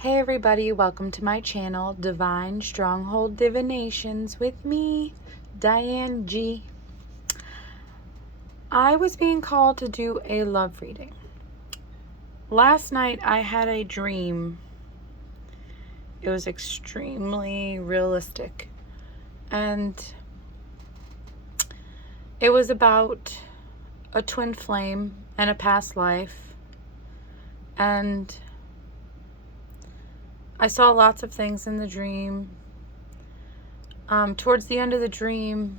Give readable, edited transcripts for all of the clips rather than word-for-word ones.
Hey everybody, welcome to my channel, Divine Stronghold Divinations with me, Diane G. I was being called to do a love reading. Last night I had a dream. It was extremely realistic. And it was about a twin flame and a past life. And I saw lots of things in the dream. Towards the end of the dream,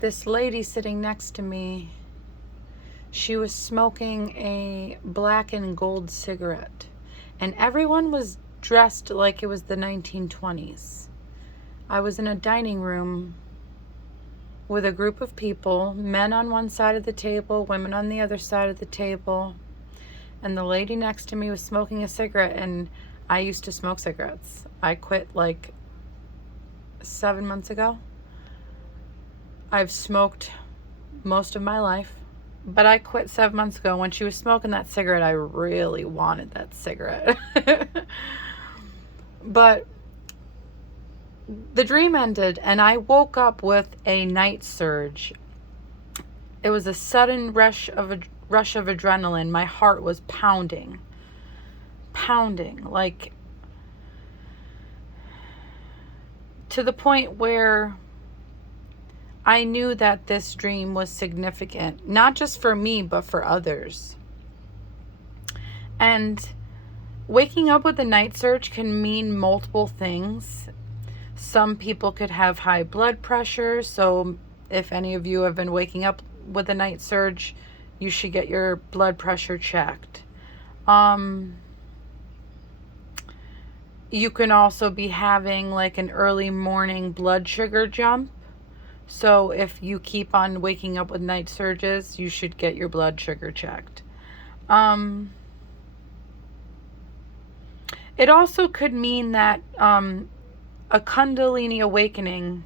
this lady sitting next to me, she was smoking a black and gold cigarette. And everyone was dressed like it was the 1920s. I was in a dining room with a group of people, men on one side of the table, women on the other side of the table. And the lady next to me was smoking a cigarette, and I used to smoke cigarettes. I quit like 7 months ago. I've smoked most of my life, but I quit 7 months ago. When she was smoking that cigarette, I really wanted that cigarette. But the dream ended, and I woke up with a night surge. It was a sudden rush of adrenaline. My heart was pounding, like to the point where I knew that this dream was significant, not just for me, but for others. And waking up with a night surge can mean multiple things. Some people could have high blood pressure, so if any of you have been waking up with a night surge, you should get your blood pressure checked. You can also be having like an early morning blood sugar jump. So if you keep on waking up with night surges, you should get your blood sugar checked. It also could mean that a Kundalini awakening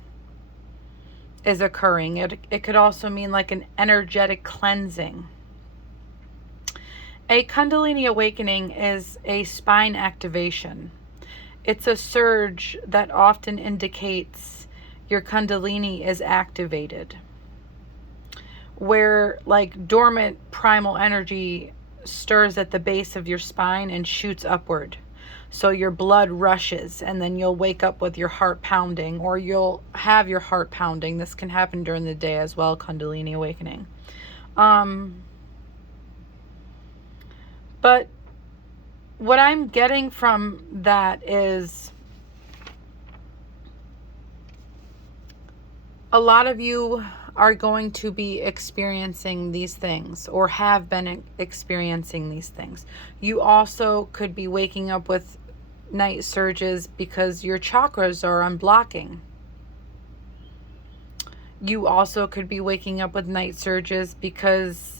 is occurring. It could also mean like an energetic cleansing. A Kundalini awakening is a spine activation. It's a surge that often indicates your Kundalini is activated, where like dormant primal energy stirs at the base of your spine and shoots upward. So your blood rushes, and then you'll wake up with your heart pounding, or you'll have your heart pounding. This can happen during the day as well, Kundalini awakening. But what I'm getting from that is a lot of you are going to be experiencing these things or have been experiencing these things. You also could be waking up with night surges because your chakras are unblocking. You also could be waking up with night surges because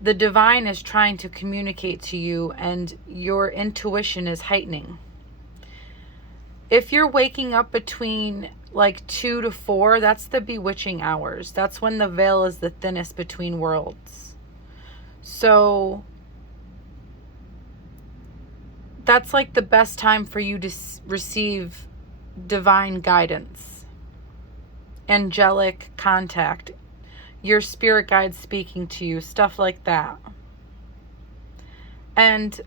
the divine is trying to communicate to you and your intuition is heightening. If you're waking up between like 2 to 4, that's the bewitching hours. That's when the veil is the thinnest between worlds. So that's like the best time for you to receive divine guidance, angelic contact, your spirit guides speaking to you, stuff like that. And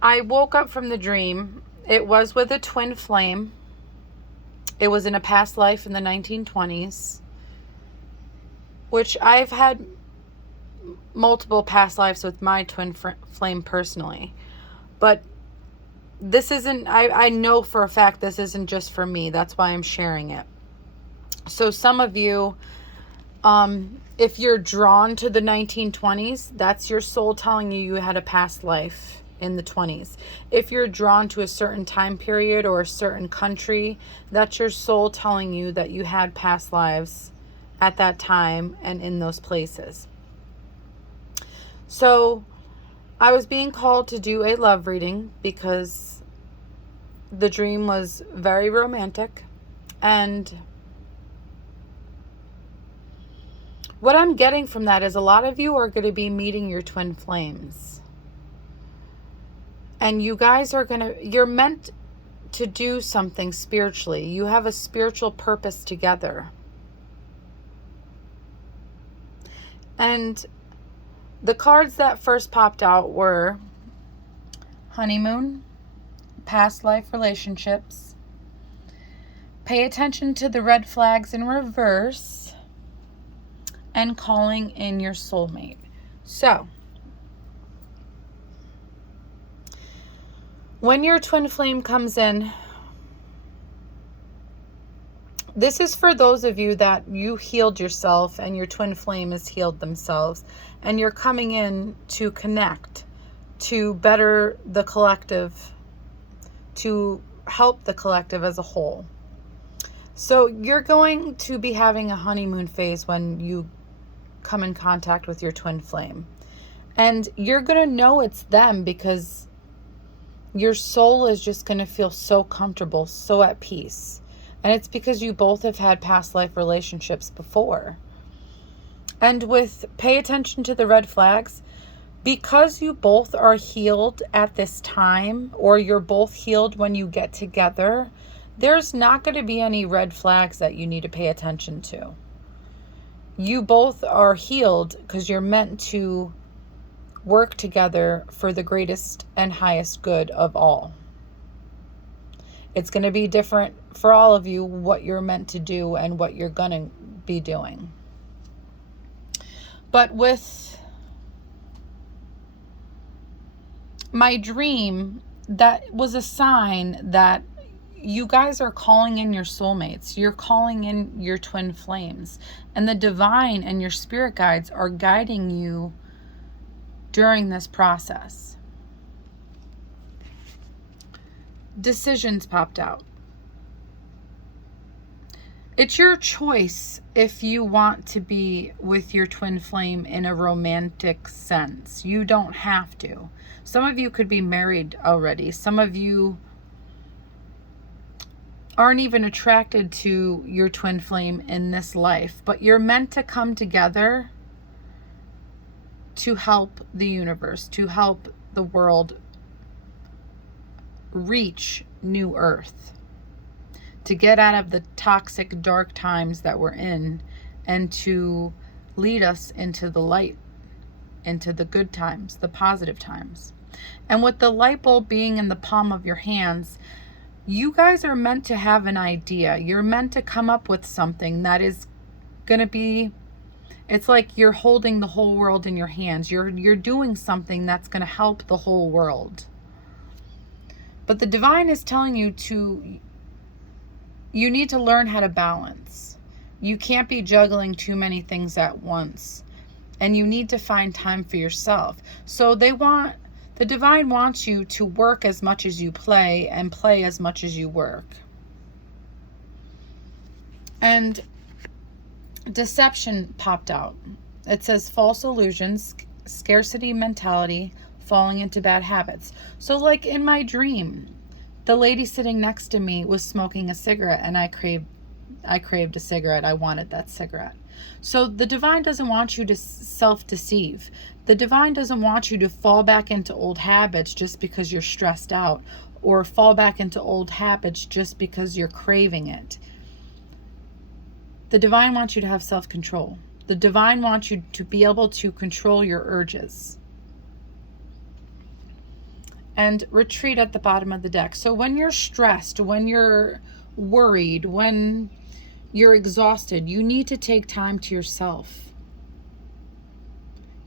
I woke up from the dream. It was with a twin flame. It was in a past life in the 1920s, which I've had multiple past lives with my twin flame personally. But this isn't, I know for a fact this isn't just for me. That's why I'm sharing it. So some of you, if you're drawn to the 1920s, that's your soul telling you had a past life in the 20s. If you're drawn to a certain time period or a certain country, that's your soul telling you that you had past lives at that time and in those places. So I was being called to do a love reading because the dream was very romantic, and What I'm getting from that is a lot of you are going to be meeting your twin flames. And you guys are you're meant to do something spiritually. You have a spiritual purpose together. And the cards that first popped out were honeymoon, past life relationships, pay attention to the red flags in reverse, and calling in your soulmate. So, when your twin flame comes in, this is for those of you that you healed yourself and your twin flame has healed themselves, and you're coming in to connect, to better the collective, to help the collective as a whole. So you're going to be having a honeymoon phase when you come in contact with your twin flame. And you're going to know it's them because your soul is just going to feel so comfortable, so at peace. And it's because you both have had past life relationships before. And with pay attention to the red flags, because you both are healed at this time, or you're both healed when you get together, there's not going to be any red flags that you need to pay attention to. You both are healed because you're meant to work together for the greatest and highest good of all. It's going to be different for all of you what you're meant to do and what you're going to be doing. But with my dream, that was a sign that you guys are calling in your soulmates. You're calling in your twin flames. And the divine and your spirit guides are guiding you during this process. Decisions popped out. It's your choice if you want to be with your twin flame in a romantic sense. You don't have to. Some of you could be married already. Some of you aren't even attracted to your twin flame in this life, but you're meant to come together to help the universe, to help the world reach new earth, to get out of the toxic dark times that we're in and to lead us into the light, into the good times, the positive times. And with the light bulb being in the palm of your hands, you guys are meant to have an idea. You're meant to come up with something that is going to be, it's like you're holding the whole world in your hands. You're doing something that's going to help the whole world. But the divine is telling you you need to learn how to balance. You can't be juggling too many things at once. And you need to find time for yourself. So the divine wants you to work as much as you play and play as much as you work. And deception popped out. It says false illusions, scarcity mentality, falling into bad habits. So like in my dream, the lady sitting next to me was smoking a cigarette and I craved a cigarette. I wanted that cigarette. So the divine doesn't want you to self-deceive. The divine doesn't want you to fall back into old habits just because you're stressed out, or fall back into old habits just because you're craving it. The divine wants you to have self-control. The divine wants you to be able to control your urges. And retreat at the bottom of the deck. So when you're stressed, when you're worried, when you're exhausted, you need to take time to yourself.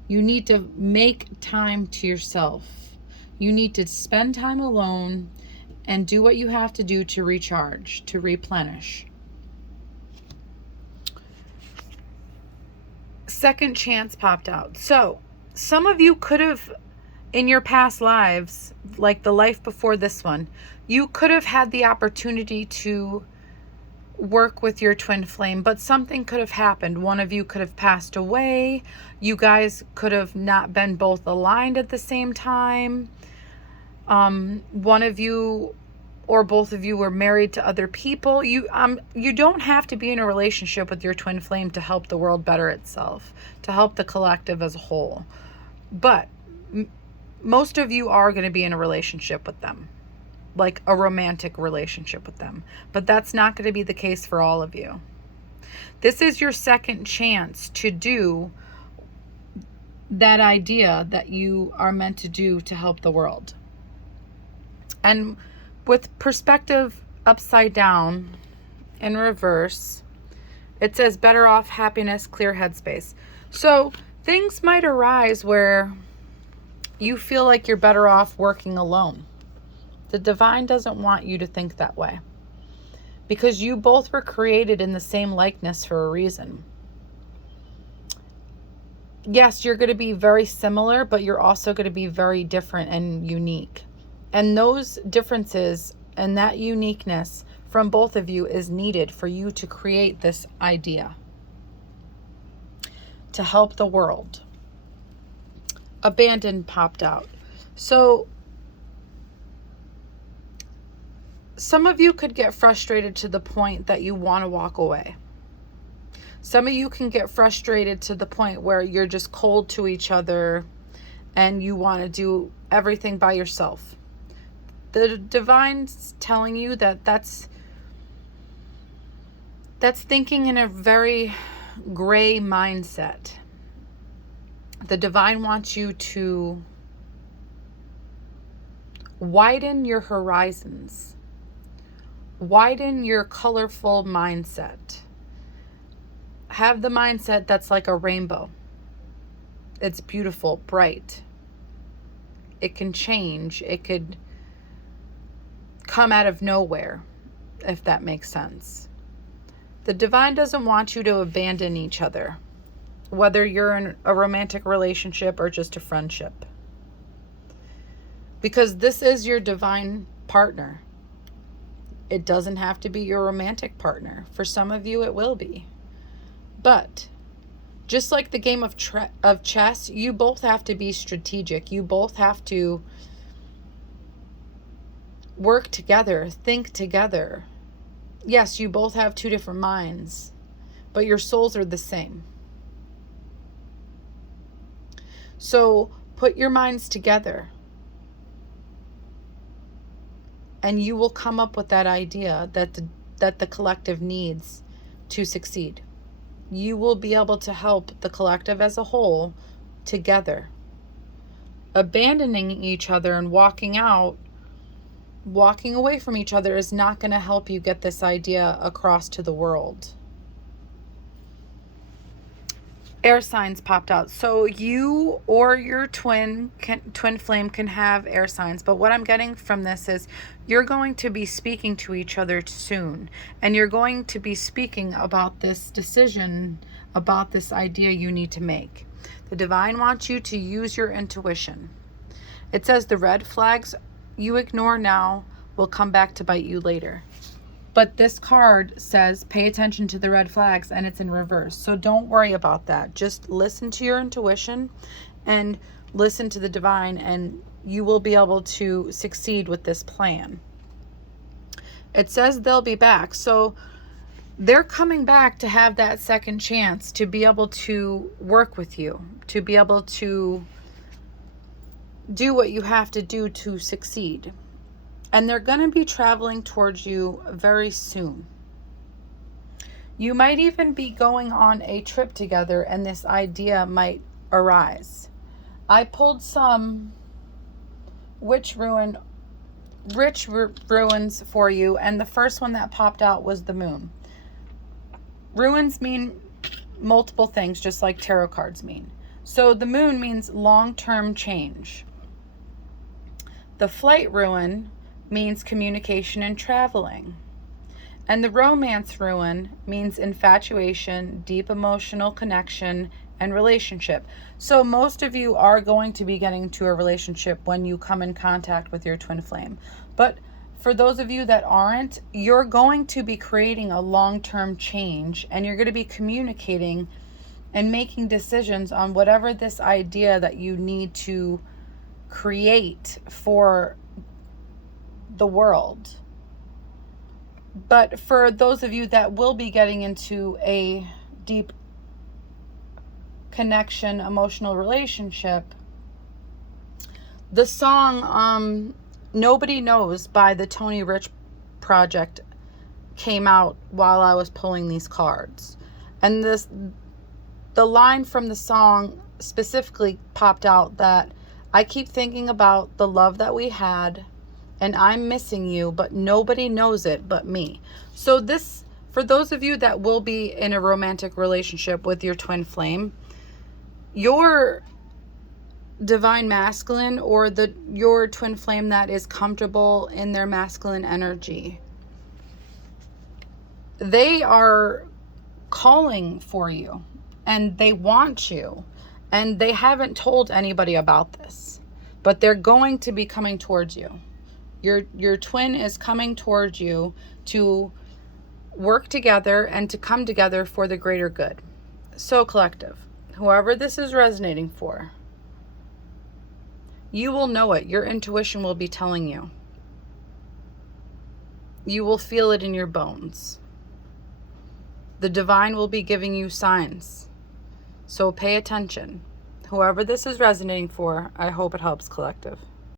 You need to make time to yourself. You need to spend time alone and do what you have to do to recharge, to replenish. Second chance popped out. So some of you could have, in your past lives, like the life before this one, you could have had the opportunity to work with your twin flame, but something could have happened. One of you could have passed away. You guys could have not been both aligned at the same time. One of you or both of you were married to other people. You don't have to be in a relationship with your twin flame to help the world better itself, to help the collective as a whole. But most of you are going to be in a relationship with them, like a romantic relationship with them. But that's not going to be the case for all of you. This is your second chance to do that idea that you are meant to do to help the world. And with perspective upside down in reverse, it says better off, happiness, clear headspace. So things might arise where you feel like you're better off working alone. The divine doesn't want you to think that way, because you both were created in the same likeness for a reason. Yes, you're going to be very similar, but you're also going to be very different and unique. And those differences and that uniqueness from both of you is needed for you to create this idea to help the world. Abandon popped out. So some of you could get frustrated to the point that you want to walk away. Some of you can get frustrated to the point where you're just cold to each other and you want to do everything by yourself. The divine's telling you that that's thinking in a very gray mindset. The divine wants you to widen your horizons, widen your colorful mindset. Have the mindset that's like a rainbow. It's beautiful, bright. It can change. It could come out of nowhere, if that makes sense. The divine doesn't want you to abandon each other, whether you're in a romantic relationship or just a friendship, because this is your divine partner. It doesn't have to be your romantic partner. For some of you, it will be. But just like the game of chess, you both have to be strategic. You both have to work together, think together. Yes, you both have two different minds, but your souls are the same. So put your minds together and you will come up with that idea that the collective needs to succeed. You will be able to help the collective as a whole together. Abandoning each other and walking away from each other is not going to help you get this idea across to the world. Air signs popped out. So you or your twin flame can have air signs. But what I'm getting from this is you're going to be speaking to each other soon. And you're going to be speaking about this decision, about this idea you need to make. The divine wants you to use your intuition. It says the red flags you ignore now will come back to bite you later. But this card says pay attention to the red flags, and it's in reverse. So don't worry about that. Just listen to your intuition and listen to the divine, and you will be able to succeed with this plan. It says they'll be back. So they're coming back to have that second chance to be able to work with you, to be able to do what you have to do to succeed. And they're going to be traveling towards you very soon. You might even be going on a trip together and this idea might arise. I pulled some rich ruins for you, and the first one that popped out was the moon. Ruins mean multiple things, just like tarot cards mean. So the moon means long-term change. The flight ruin means communication and traveling. And the romance ruin means infatuation, deep emotional connection, and relationship. So most of you are going to be getting to a relationship when you come in contact with your twin flame. But for those of you that aren't, you're going to be creating a long-term change, and you're going to be communicating and making decisions on whatever this idea that you need to create for the world. But for those of you that will be getting into a deep connection, emotional relationship, the song Nobody Knows by the Tony Rich Project came out while I was pulling these cards. And the line from the song specifically popped out that I keep thinking about the love that we had, and I'm missing you, but nobody knows it but me. So this, for those of you that will be in a romantic relationship with your twin flame, your divine masculine, or your twin flame that is comfortable in their masculine energy, they are calling for you and they want you, and they haven't told anybody about this, but they're going to be coming towards you. Your twin is coming towards you to work together and to come together for the greater good. So collective, whoever this is resonating for, you will know it. Your intuition will be telling you. You will feel it in your bones. The divine will be giving you signs. So pay attention. Whoever this is resonating for, I hope it helps, collective.